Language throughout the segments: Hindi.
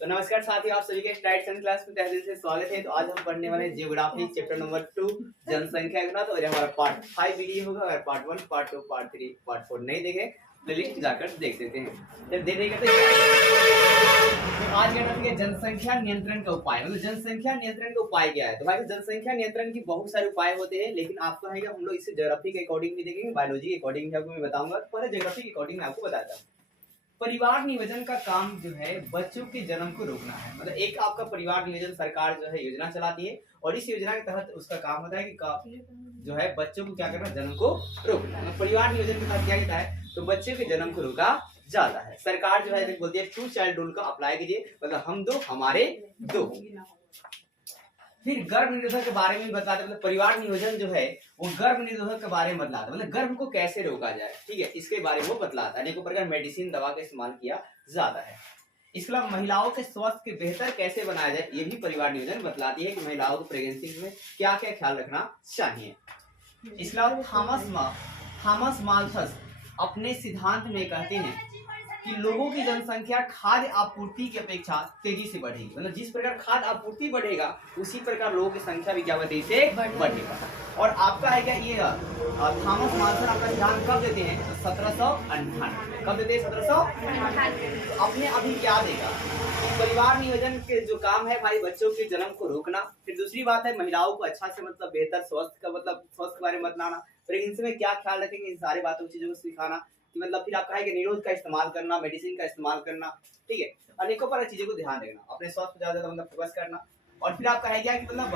तो नमस्कार साथियों, आप सभी के स्टार्ट सन क्लास में तहे दिल से स्वागत है। तो आज हम पढ़ने वाले हैं जियोग्राफी चैप्टर नंबर 2 जनसंख्या गुणा। तो हमारा पार्ट 5 वीडियो होगा। अगर पार्ट 1, पार्ट 2, पार्ट 3, पार्ट 4 नहीं देखे प्लेलिस्ट जाकर देख लेते हैं। जब देने का तो आज का टॉपिक है जनसंख्या नियंत्रण का उपाय। मतलब जनसंख्या नियंत्रण का उपाय क्या है। तो भाई जनसंख्या नियंत्रण की बहुत सारे उपाय होते हैं, लेकिन आपको है कि हम लोग इसे ज्योग्राफी के अकॉर्डिंग भी देखेंगे, बायोलॉजी के अकॉर्डिंग भी आपको मैं बताऊंगा। पहले ज्योग्राफी के अकॉर्डिंग मैं आपको बताता हूँ। परिवार नियोजन का काम जो है बच्चों के जन्म को रोकना है। मतलब एक आपका परिवार नियोजन सरकार जो है योजना चलाती है, और इस योजना के तहत उसका काम होता है कि जो है बच्चों को क्या करना, जन्म को रोकना। मतलब परिवार नियोजन के तहत क्या होता है, तो बच्चे के जन्म को रोका जाता है। सरकार जो है बोलती है 2 चाइल्ड रूल का अप्लाई कीजिए, मतलब हम दो हमारे दो। फिर गर्भ निरोधक के बारे में बताते हैं। मतलब परिवार नियोजन जो है वो गर्भ निरोधक के बारे में बतलाता है, मतलब गर्भ को कैसे रोका जाए, ठीक है, इसके बारे में वो बतलाता है। अनेकों प्रकार मेडिसिन दवा का इस्तेमाल किया जाता है। इसके अलावा महिलाओं के स्वास्थ्य के बेहतर कैसे बनाया जाए, ये भी परिवार नियोजन बतलाती है कि महिलाओं को प्रेगनेंसी में क्या क्या ख्याल रखना चाहिए। इसके अलावा थॉमस माल्थस अपने सिद्धांत में कहते हैं कि लोगों की जनसंख्या खाद्य आपूर्ति की अपेक्षा तेजी से बढ़ेगी। मतलब जिस प्रकार खाद्य आपूर्ति बढ़ेगा उसी प्रकार लोगों की संख्या भी क्या तेजी से बढ़ेगा। और आपका है क्या ये थॉमस माल्थस आपका सिद्धांत कब देते हैं, 1798। कब देते हैं, 1798। अपने अभी क्या देगा, परिवार नियोजन के जो काम है भाई बच्चों के जन्म को रोकना। फिर दूसरी बात है महिलाओं को अच्छा से मतलब बेहतर स्वास्थ्य का मतलब स्वास्थ्य के बारे में बताना, प्रेगनेंसी में क्या ख्याल रखेंगे, इन सारी बातों चीजों को सिखाना। मतलब फिर आपका है कि निरोध का इस्तेमाल करना, मेडिसिन का इस्तेमाल करना, ठीक है, अनेकों पर चीजों को ध्यान देना, अपने स्वास्थ्य पर ज्यादा मतलब फोकस करना। और फिर आपका है क्या कि मतलब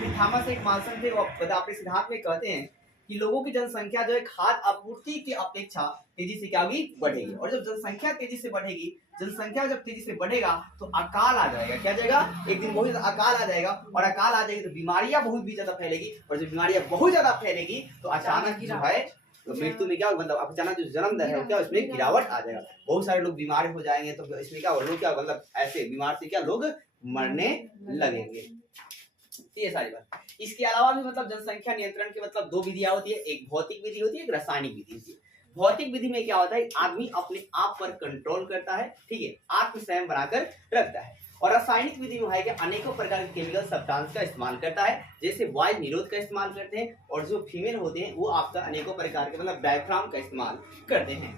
फिर थॉमस एक माल्थस थे, वो अपने सिद्धांत में कहते हैं कि लोगों की जनसंख्या जो है खाद्य आपूर्ति की अपेक्षा तेजी से क्या होगी, बढ़ेगी। और जब जनसंख्या तेजी से बढ़ेगी, जनसंख्या जब तेजी से बढ़ेगा तो अकाल आ जाएगा। क्या जाएगा, एक दिन बहुत ज्यादा अकाल आ जाएगा, और अकाल आ जाएगी तो बीमारियां बहुत भी ज्यादा फैलेगी, और जब बीमारियां बहुत ज्यादा फैलेगी तो अचानक जो है तो मृत्यु में क्या मतलब अचानक जो जन्म दर है क्या उसमें गिरावट आ जाएगा। बहुत सारे लोग बीमार हो जाएंगे, तो इसमें क्या लोग क्या मतलब ऐसे बीमार से क्या लोग मरने लगेंगे। ये सारी बात। इसके अलावा भी मतलब जनसंख्या नियंत्रण की मतलब 2 विधियां होती है, एक भौतिक विधि होती है, एक रासायनिक विधि होती है। भौतिक विधि में क्या होता है, आदमी अपने आप पर कंट्रोल करता है, ठीक है, आत्म संयम बनाकर रखता है। और रासायनिक विधि में है कि अनेकों प्रकार के केमिकल सब्सटेंस का इस्तेमाल करता है, जैसे वायु निरोध का इस्तेमाल करते हैं, और जो फीमेल होते हैं वो आपका अनेकों प्रकार के मतलब डायफ्राम का इस्तेमाल करते हैं।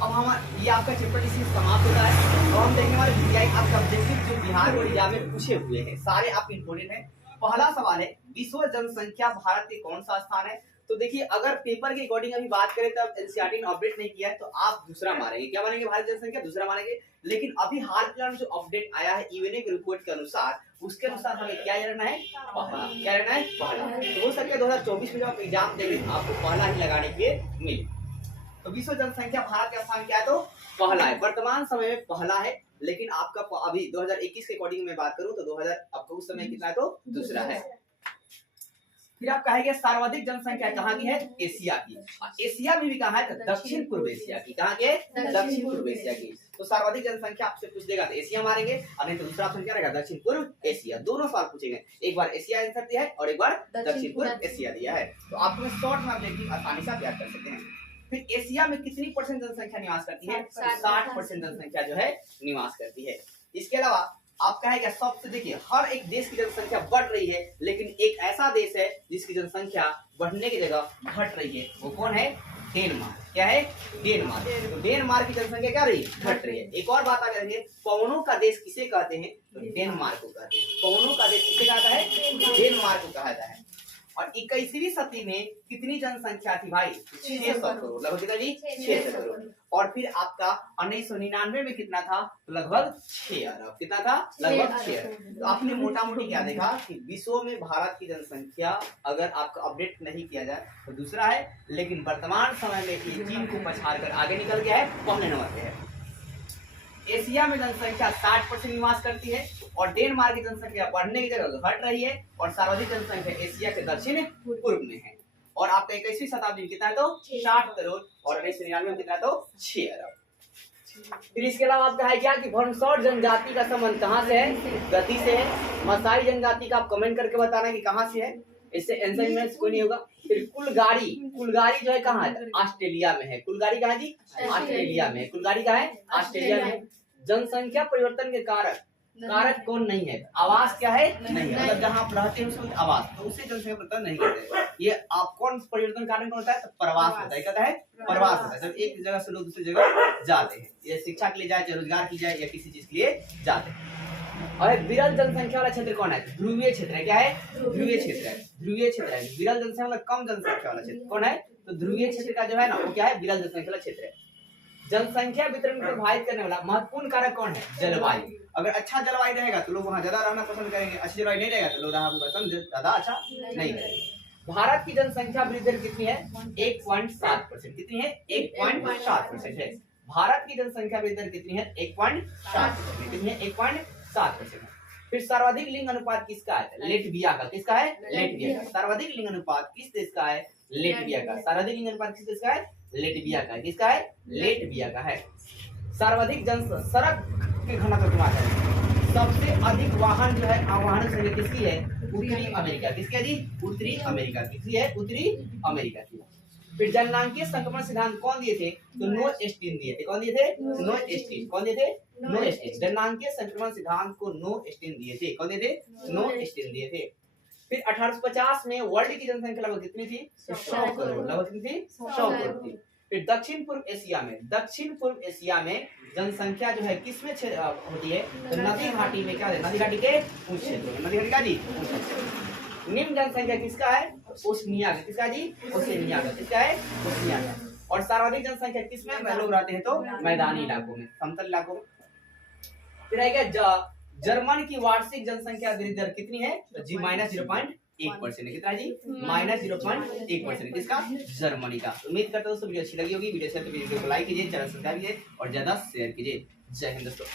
अब हम ये आपका चैप्टर इसी समाप्त होता है। तो हम देखने वाले वीडियो आपका ऑब्जेक्टिव जो बिहार और एग्जाम में पूछे हुए हैं सारे आप इंपोर्टेंट है। पहला सवाल है, विश्व जनसंख्या भारत के कौन सा स्थान है। तो देखिए अगर पेपर के अकॉर्डिंग अभी बात करें तो एनसीईआरटी ने अपडेट नहीं किया है, तो आप दूसरा मानेंगे, क्या मानेंगे, भारत जनसंख्या दूसरा मानेंगे। लेकिन अभी हाल फिलहाल जो अपडेट आया है यूएनए के रिपोर्ट के अनुसार, उसके अनुसार हमें क्या रहना है, पहला। क्या रहना है, पहला। तो हो सकता है 2024 में जब आप एग्जाम देंगे आपको पहला ही लगाने के लिए मिले। तो विश्व जनसंख्या भारत का स्थान क्या है, तो पहला है, वर्तमान समय में पहला है। लेकिन आपका अभी 2021 के अकॉर्डिंग में बात करूं तो 2000 आपका उस समय कितना है, तो दूसरा है। फिर आप कहेंगे सर्वाधिक जनसंख्या कहाँ की है, एशिया की। एशिया में भी कहाँ है, दक्षिण पूर्व एशिया की। कहाँ के, दक्षिण पूर्व एशिया की। तो सर्वाधिक जनसंख्या आपसे पूछ देगा तो एशिया मारेंगे, और नहीं तो दूसरा ऑप्शन क्या रहेगा, दक्षिण पूर्व एशिया। दोनों सवाल पूछेंगे, एक बार एशिया आंसर दिया है और एक बार दक्षिण पूर्व एशिया दिया है। तो आपको शॉर्ट में ऑब्जेक्टिव आसानी से याद कर सकते हैं। फिर एशिया में कितनी परसेंट जनसंख्या निवास करती है, 60% जनसंख्या जो है निवास करती है। इसके अलावा आप कहेंगे सबसे देखिए हर एक देश की जनसंख्या बढ़ रही है, लेकिन एक ऐसा देश है जिसकी जनसंख्या बढ़ने की जगह घट रही है, वो कौन है, डेनमार्क। क्या है, डेनमार्क। तो डेनमार्क की जनसंख्या क्या रही, घट रही है। एक और बात आ करेंगे, पवनों का देश किसे कहते हैं, तो डेनमार्क को कहते हैं। पवनों का देश किसे कहता है, डेनमार्क को कहा जाता है। और 21वीं सदी में कितनी जनसंख्या थी भाई, 600 करोड़, लगभग कितना जी, 600 करोड़। और फिर आपका 1999 में कितना था, तो लगभग 6 अरब। कितना था, लगभग 6 अरब। तो आपने मोटा मोटी क्या देखा कि विश्व में भारत की जनसंख्या अगर आपका अपडेट नहीं किया जाए तो दूसरा है, लेकिन वर्तमान समय में चीन को पछाड़ कर आगे निकल गया है, पहले नंबर पे है। एशिया में जनसंख्या 60% निवास करती है, और डेनमार्क की जनसंख्या बढ़ने की जगह घट रही है, और सर्वाधिक जनसंख्या एशिया के दक्षिण पूर्व में है। और आपका 21वीं शताब्दी में कितना है, तो 60 करोड़, और 1999 में कितना है, तो 6 अरब। फिर इसके अलावा आपका है क्या कि भरमसौर जनजाति का संबंध कहाँ से है, गति से है। मसाई जनजाति का आप कमेंट करके बताना कि कहाँ से है, इससे आंसर में कोई नहीं होगा। फिर कुलगाड़ी, कुलगाड़ी जो है कहाँ है, ऑस्ट्रेलिया में है। कुलगाड़ी कहाँ है जी, ऑस्ट्रेलिया में। कुलगाड़ी कहाँ है, ऑस्ट्रेलिया में। जनसंख्या परिवर्तन के कारक कौन नहीं है? आवास क्या है? नहीं है। मतलब जहाँ आप रहते हैं उसमें आवास, तो उसे जनसंख्या परिवर्तन नहीं कहते। ये आप कौन परिवर्तन कारण कौन होता है? तो प्रवास होता है। कहता है प्रवास होता है, जब एक जगह से लोग दूसरी जगह जाते हैं, ये शिक्षा के लिए जाए, चाहे रोजगार के लिए जाए, या किसी चीज के लिए जाते हैं। और विरल जनसंख्या वाला क्षेत्र कौन है? ध्रुवीय क्षेत्र है। क्या है? ध्रुवीय क्षेत्र है। ध्रुवीय क्षेत्र है। विरल जनसंख्या वाला कम जनसंख्या वाला क्षेत्र कौन है? तो ध्रुवीय क्षेत्र का जो है ना वो क्या है? विरल जनसंख्या वाला क्षेत्र है। जनसंख्या वितरण को प्रभावित करने वाला महत्वपूर्ण कारक कौन है? जलवायु। अगर अच्छा जलवायु रहेगा तो लोग वहाँ ज्यादा रहना पसंद करेंगे, अच्छी जलवायु नहीं रहेगा तो लोग रहना पसंद ज्यादा अच्छा नहीं करेंगे। भारत की जनसंख्या वृद्धि दर कितनी है? 1.7%। कितनी है? 1.7% है। भारत की जनसंख्या वृद्धि दर कितनी है? 1.7%। कितनी है? 1.7%। फिर सर्वाधिक लिंग अनुपात किसका है? लेटविया का। किसका है? लेटविया का। सर्वाधिक लिंग अनुपात किस देश का है? लेटविया का। सर्वाधिक लिंग अनुपात किस देश का है? लेटविया का। किसका है? लेटविया का है। सर्वाधिक सड़क के घनत्व की मात्रा है। सबसे अधिक वाहन जो है वाहन संख्या किसकी है? उत्तरी अमेरिका। किसकी है जी? उत्तरी अमेरिका। किसकी है? उत्तरी अमेरिका की। फिर जननांकीय संक्रमण सिद्धांत कौन दिए थे? तो नो स्टीन दिए थे। कौन दिए थे? नो स्टीन। कौन दिए थे? नो स्टीन। जननांकीय संक्रमण सिद्धांत को नो स्टीन दिए थे। कौन दिए थे? नो स्टीन दिए थे। फिर 1850 में वर्ल्ड की जनसंख्या लगभग कितनी थी? 100 करोड़। लगभग कितनी थी? 100 करोड़ थी। फिर दक्षिण पूर्व एशिया में जनसंख्या जो है किसमें होती है? तो नदी घाटी में। क्या है? नदी घाटी के उच्च क्षेत्रों में। नदी घाटी का जी उच्च क्षेत्र। निम्न जनसंख्या किसका है? ओशनिया का। किसका जी? ओशनिया का। किसका है? ओशनिया का। और सर्वाधिक जनसंख्या किसमें लोग रहते हैं? तो मैदानी इलाकों में, समतल इलाकों में। फिर आएगा जर्मन की वार्षिक जनसंख्या वृद्धि दर कितनी है? तो जी -0.1% है। कितना जी? -0.1%। किसका? जर्मनी का। उम्मीद करता हूँ दोस्तों वीडियो अच्छी लगी होगी। वीडियो अच्छी लगी तो वीडियो को लाइक कीजिए, चैनल सब्सक्राइब कीजिए और ज्यादा शेयर कीजिए। जय हिंद दोस्तों।